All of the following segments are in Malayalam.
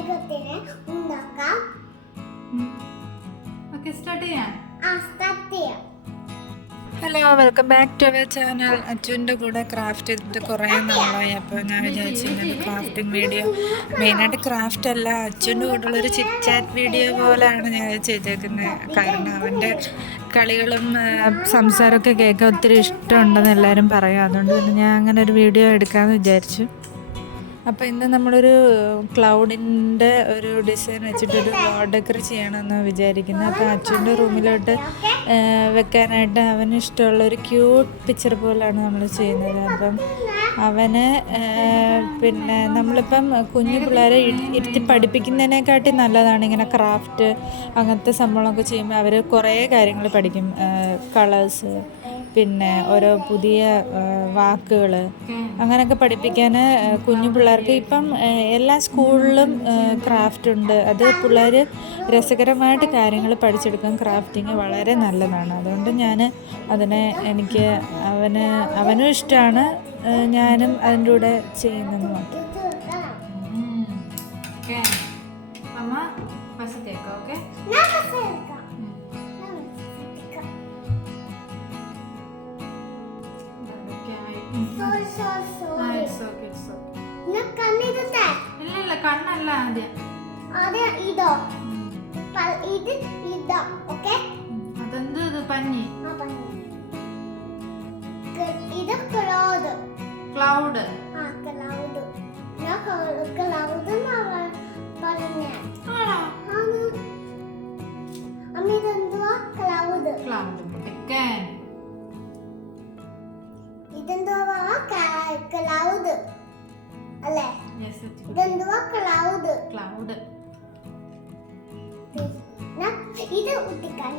മേഘത്തിനെ ഉണ്ടാക്കാം. ഓക്കേ, സ്റ്റാർട്ട് ചെയ്യാം. സ്റ്റാർട്ട് ചെയ്യാം. Hello, welcome back to our channel. അച്ചുവിൻ്റെ കൂടെ ക്രാഫ്റ്റ് ചെയ്തിട്ട് കുറേ നാളായി. അപ്പോൾ ഞാൻ വിചാരിച്ചിരുന്നത് ക്രാഫ്റ്റിംഗ് വീഡിയോ, മെയിനായിട്ട് ക്രാഫ്റ്റ് അല്ല, അച്ചുവിൻ്റെ കൂടെയുള്ളൊരു ചിറ്റ് ചാറ്റ് വീഡിയോ പോലെയാണ് ഞാൻ ചെയ്തേക്കുന്നത്. കാരണം അവൻ്റെ കളികളും സംസാരമൊക്കെ കേൾക്കാൻ ഒത്തിരി ഇഷ്ടമുണ്ടെന്ന് എല്ലാവരും പറയും. അതുകൊണ്ട് പിന്നെ ഞാൻ അങ്ങനെ ഒരു വീഡിയോ എടുക്കാമെന്ന് വിചാരിച്ചു. അപ്പോൾ ഇന്ന് നമ്മളൊരു ക്ലൗഡിൻ്റെ ഒരു ഡിസൈൻ വെച്ചിട്ടൊരു വാൾ ഡെക്കർ ചെയ്യണമെന്ന് വിചാരിക്കുന്നത്. അപ്പോൾ അച്ഛൻ്റെ റൂമിലോട്ട് വെക്കാനായിട്ട് അവന് ഇഷ്ടമുള്ള ഒരു ക്യൂട്ട് പിക്ചർ പോലെയാണ് നമ്മൾ ചെയ്യുന്നത്. അപ്പം അവന് പിന്നെ നമ്മളിപ്പം കുഞ്ഞു പിള്ളേരെ ഇരുത്തി പഠിപ്പിക്കുന്നതിനെക്കാട്ടി നല്ലതാണ് ഇങ്ങനെ ക്രാഫ്റ്റ് അങ്ങനത്തെ സംഭവങ്ങളൊക്കെ ചെയ്യുമ്പോൾ അവർ കുറേ കാര്യങ്ങൾ പഠിക്കും. കളേഴ്സ്, പിന്നെ ഓരോ പുതിയ വാക്കുകൾ, അങ്ങനെയൊക്കെ പഠിപ്പിക്കാൻ കുഞ്ഞു പിള്ളേർക്ക് ഇപ്പം എല്ലാ സ്കൂളിലും ക്രാഫ്റ്റ് ഉണ്ട്. അത് പിള്ളേർ രസകരമായിട്ട് കാര്യങ്ങൾ പഠിച്ചെടുക്കാൻ ക്രാഫ്റ്റിങ് വളരെ നല്ലതാണ്. അതുകൊണ്ട് ഞാൻ അതിനെ അവനും ഇഷ്ടമാണ്, ഞാനും അതിൻ്റെ കൂടെ ചെയ്യുന്നത് മാത്രം. അമ്മ വശത്തേക്ക്. ഓക്കെ, ഇല്ല കണ്ണല്ല ആദ്യം ഇതോ ഓക്കെ. അതെന്ത് ഇത് പഞ്ഞി? ഇത് ക്ലൗഡ്. ക്ലൗഡ് ഞാൻ ക്ലൗഡ് പറഞ്ഞേ. അമ്മ ഇതെന്തുവാ? ക്ലൗഡ്. ഇതെന്തുവാ? ക്ലൗഡ് അല്ലേ? ഇതെന്തുവാ? ക്ലൗഡ്. ഇത് ഒട്ടിക്കാൻ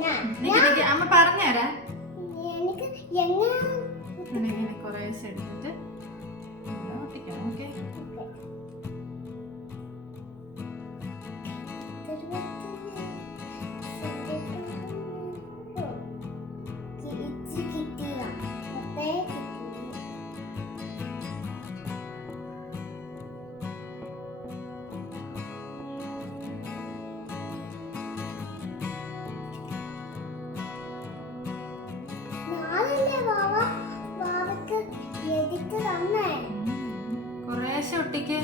അമ്മ പറഞ്ഞുതരാ. എനിക്ക് എങ്ങനെ കുറേ എടുത്തിട്ട് ഒട്ടിക്കണം. ഓക്കെ, കുറേശ്ശെ ഒട്ടിക്ക്.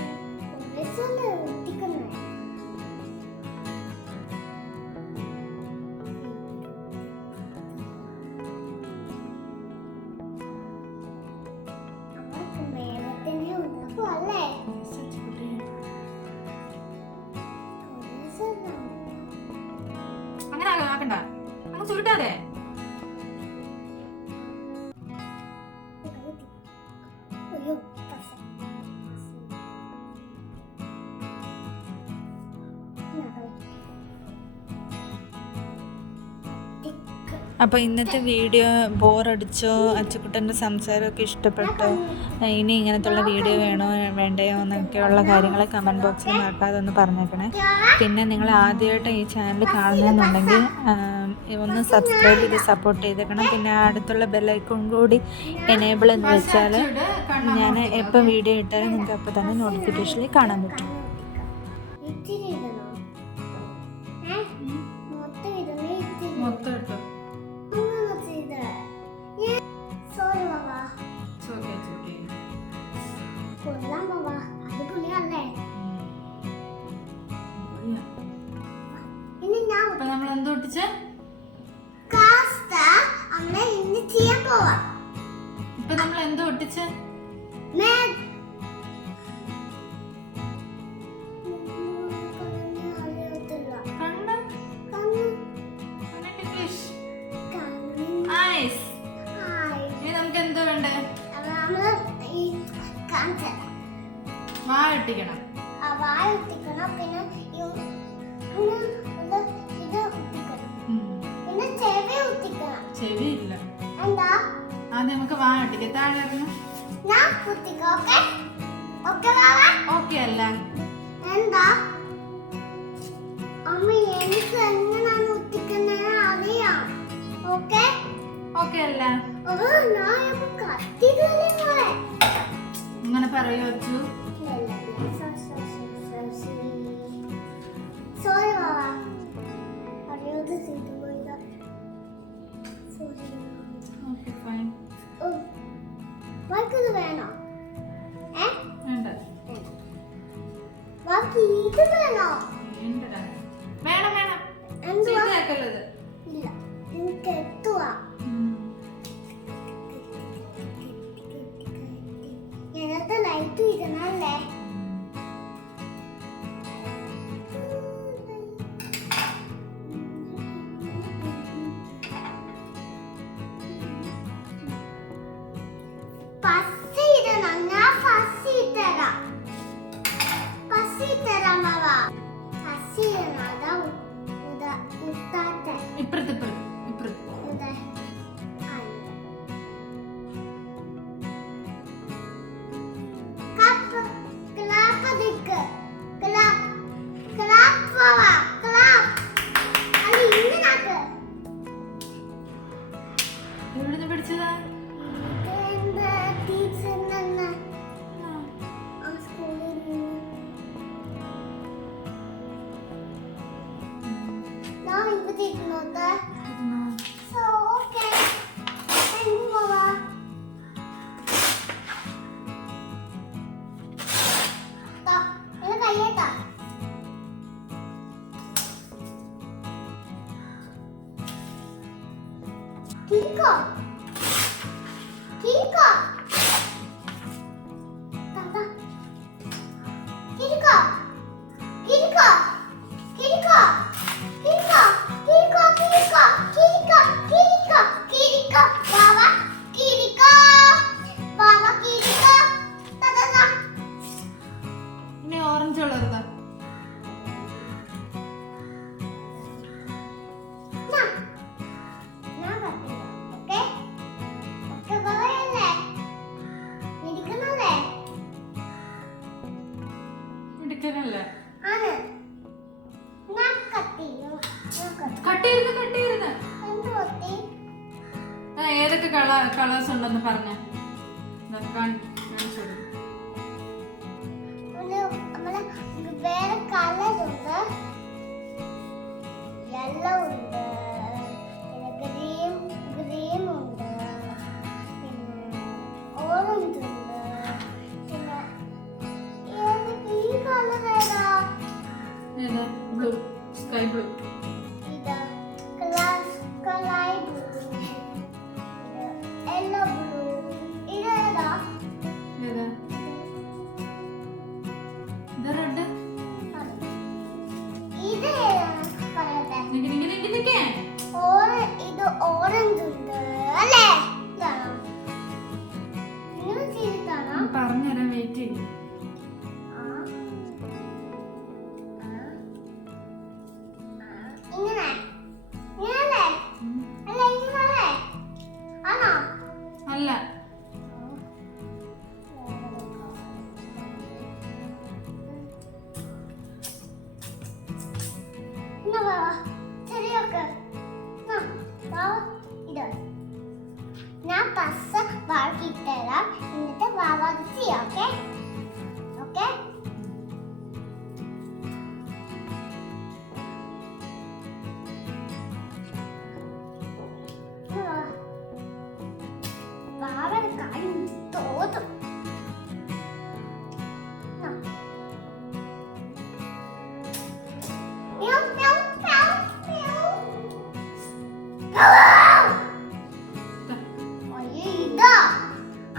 അങ്ങനെ ആക്കണ്ട, അങ്ങ് ചുരുട്ടാതെ. അപ്പോൾ ഇന്നത്തെ വീഡിയോ ബോറടിച്ചോ, അച്ചുക്കുട്ടൻ്റെ സംസാരമൊക്കെ ഇഷ്ടപ്പെട്ടോ, ഇനി ഇങ്ങനത്തുള്ള വീഡിയോ വേണോ വേണ്ടയോ എന്നൊക്കെയുള്ള കാര്യങ്ങൾ കമൻറ്റ് ബോക്സിൽ മറക്കാതെ ഒന്ന് പറഞ്ഞേക്കണേ. പിന്നെ നിങ്ങൾ ആദ്യമായിട്ട് ഈ ചാനൽ കാണുന്നതെന്നുണ്ടെങ്കിൽ ഒന്ന് സബ്സ്ക്രൈബ് ചെയ്ത് സപ്പോർട്ട് ചെയ്തേക്കണം. പിന്നെ അടുത്തുള്ള ബെല്ലൈക്കൺ കൂടി എനേബിൾ എന്ന് വെച്ചാൽ ഞാൻ എപ്പോൾ വീഡിയോ ഇട്ടാലും നിങ്ങൾക്ക് അപ്പോൾ തന്നെ നോട്ടിഫിക്കേഷനിൽ കാണാൻ പറ്റും. മൊത്തം ഇട്ടോ. അപ്പൊ നമ്മൾ എന്ത് ഒട്ടിച്ച്? ഇപ്പൊ നമ്മൾ എന്ത് ഒട്ടിച്ച്? നമുക്ക് എന്തോ വേണ്ടേ? വായൊട്ടിക്കണം. പിന്നെ ചെവി ഇല്ല. എന്താ? ആദ്യം നമുക്ക് വായൊട്ടിക്കാം. താഴെ ഓക്കെ അല്ല? എന്താ അമ്മ എനിക്ക് എങ്ങനെയാണ് ഒട്ടിക്കുന്നത് അറിയാം. ഓക്കെ ഓക്കെ അല്ല? അങ്ങനെ പറയൂ അച്ചു. വാവാ അറിയാതെ ചെയ്തു പോയതാ. Okay fine. വാക്കിത് വേണോ? വേണ്ട. വാക്ക് ഇത് വേണോ? വേണ്ടടാ. വേണം വേണം. എന്തുവാ? ചീത്തയാക്കല്ലത്. ഇല്ല എനിക്ക് എത്തുവാ. ഇതിനകത്ത് ലൈറ്റ് ഇടണല്ലേ? ഫസ്റ്റ് ഇടണം. ഞാൻ ഫസ്റ്റ് ഇട്ടരാം. ഫസ്റ്റ് ഇട്ടരാം ബാബാ. ഫസ്റ്റ് ഇടണം. അതാ ഉത്താട്ടെ. ഇപ്പുറത്ത് ഇപ്പുറത്ത് ഇപ്പുറത്ത്. ഇതാ. കപ്പ് ക്ലാപ്പ് ദിക്ക്. ക്ലാപ്പ് ക്ലാപ്പ് ബാബാ. ക്ലാപ്പ്. അത് ഇങ്ങനാക്ക്. എവിടുന്ന് പഠിച്ചതാ? ഇതെന്താ ടീച്ചർ നിന്ന് ആ സ്കൂളിൽ നിന്ന്. ഞാൻ ഇവിടെ ഇരുന്നോട്ടെ. So, okay. Thank you, Baba. Ta, ini kayak ta. Kiko. Kiko. Tata. Kiko. Kiko. Kiko. Kiko. Kiko. Kiko. Kiko. Kiko. Kiko. Baba. Kiko. Baba Kiko. Tata. ഇനി orange കളറുതാ. Nah. Nah, katanya. Oke? Oke, Baba ya, Le? Ini kenal, Le? എടുക്കാനല്ല. Ane. Nah, katanya. Nah, katanya. കട്ടിയിരുന്ന്. Entu roti? ഏതൊക്കെ കളേഴ്സ് ഉണ്ടെന്ന് പറഞ്ഞ കാണിച്ചു. നമ്മളെ വേറെ കളർ ഉണ്ട്. യെല്ലോ ഉണ്ട്, പിന്നെ ഗ്രീൻ ഉണ്ട്, പിന്നെ ഓറഞ്ച് ഉണ്ട്, പിന്നെ ഈ കളർ ഏതാ? ഏതാ? Blue, sky blue. ഇതാ സ്കൈ ബ്ലൂ, യെല്ലോ ബ്ലൂ. ഇതേതാ? ഏതാ? ഇത് റെഡ്. ഇത് പറയട്ടെ. നിക്കേ. ഇത് ഓറഞ്ച് ഉണ്ട് അല്ലേ? ഇതാണോ? ഇങ്ങനെ ചെയ്തിട്ടാണോ? പറഞ്ഞുതരാം, വെയിറ്റ് ചെയ്യും. ആ. ഇങ്ങനെ ഇങ്ങനല്ലേ? അല്ല ഇങ്ങനല്ലേ? ആണോ? അല്ല. എന്നാ വാ ശരിയൊക്കെ. ഇത് ഞാൻ പസ് വാക്കിത്തരാം. എന്നിട്ട് വാവാ ചെയ്യാം. ഓക്കെ? ഓക്കെ? വാവയുടെ കാര്യം തോന്നും. Meow, meow, meow, meow. അയ്യോ, ഇതാ.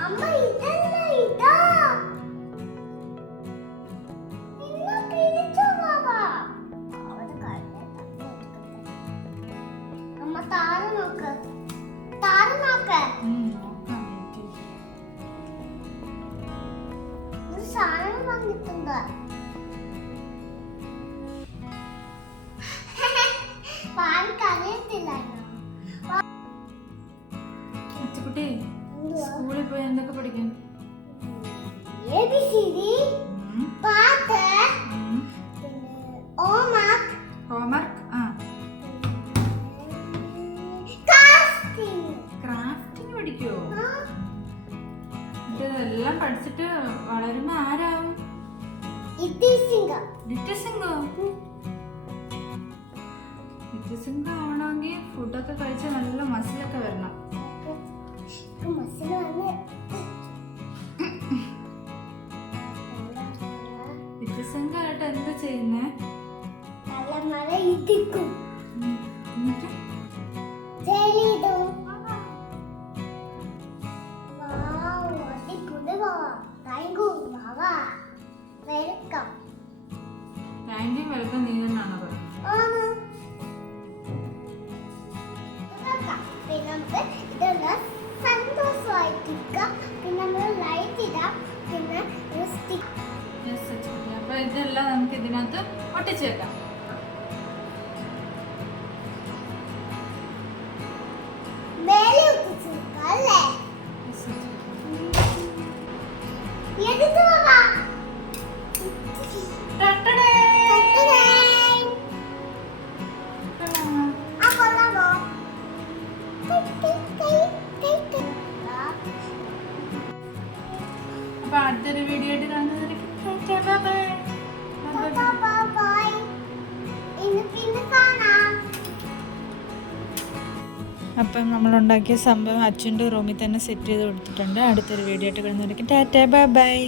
അമ്മ ഇതല്ല, ഇതാ. ഇന്ന് പിടിച്ചോ ബാബാ. അവരുടെ കാര്യം അമ്മ താഴെ നോക്ക്. താഴെ നോക്ക്. നോക്കാം, വെയിറ്റ് ചെയ്യും. ഒരു സാധനം വന്നിട്ടുണ്ട്. പാലിക്കറിയത്തില്ലായിരുന്നു. അച്ചുകുട്ടി, സ്കൂളിൽ പോയി എന്തൊക്കെ പഠിക്കും? ABCD, പാട്ട്, ഹോംവർക്ക്, ഹോംവർക്ക്. ആ, ക്രാഫ്റ്റിംഗ് പഠിക്കോ? ഇതെല്ലാം പഠിച്ചിട്ട് വളരുമ്പോ ആരാവും? Little singer. ലിറ്റിൽ സിംഗോ? സിങ്ക് ആവണമെങ്കിൽ ഫുഡൊക്കെ കഴിച്ച് നല്ല മസിലൊക്കെ വരണം. സിങ്ക് ആയിട്ട് എന്താ ചെയ്യുന്നേ? താങ്ക് യു വെൽക്കം നീ തന്നെയാണോ പറയുന്നത്? പിന്നെ നമുക്ക് ഇതെല്ലാം സന്തോഷമായിട്ടിരിക്കാം. പിന്നെ നമ്മൾ ലൈറ്റ് ഇടാം. പിന്നെ അപ്പൊ ഇതെല്ലാം നമുക്ക് ഇതിനകത്ത് ഒട്ടിച്ചു വെക്കാം. മേലെ ഒട്ടിച്ചു വെക്കാം അല്ലേ? എടുത്തു പോകാം. അപ്പൊ അടുത്തൊരു വീഡിയോ ആയിട്ട് കാണുന്നതായിരിക്കും. അപ്പം നമ്മളുണ്ടാക്കിയ സംഭവം അച്ഛൻ്റെ റൂമിൽ തന്നെ സെറ്റ് ചെയ്ത് കൊടുത്തിട്ടുണ്ട്. അടുത്തൊരു വീഡിയോ ആയിട്ട് കാണുന്നതായിരിക്കും. Tata bye bye.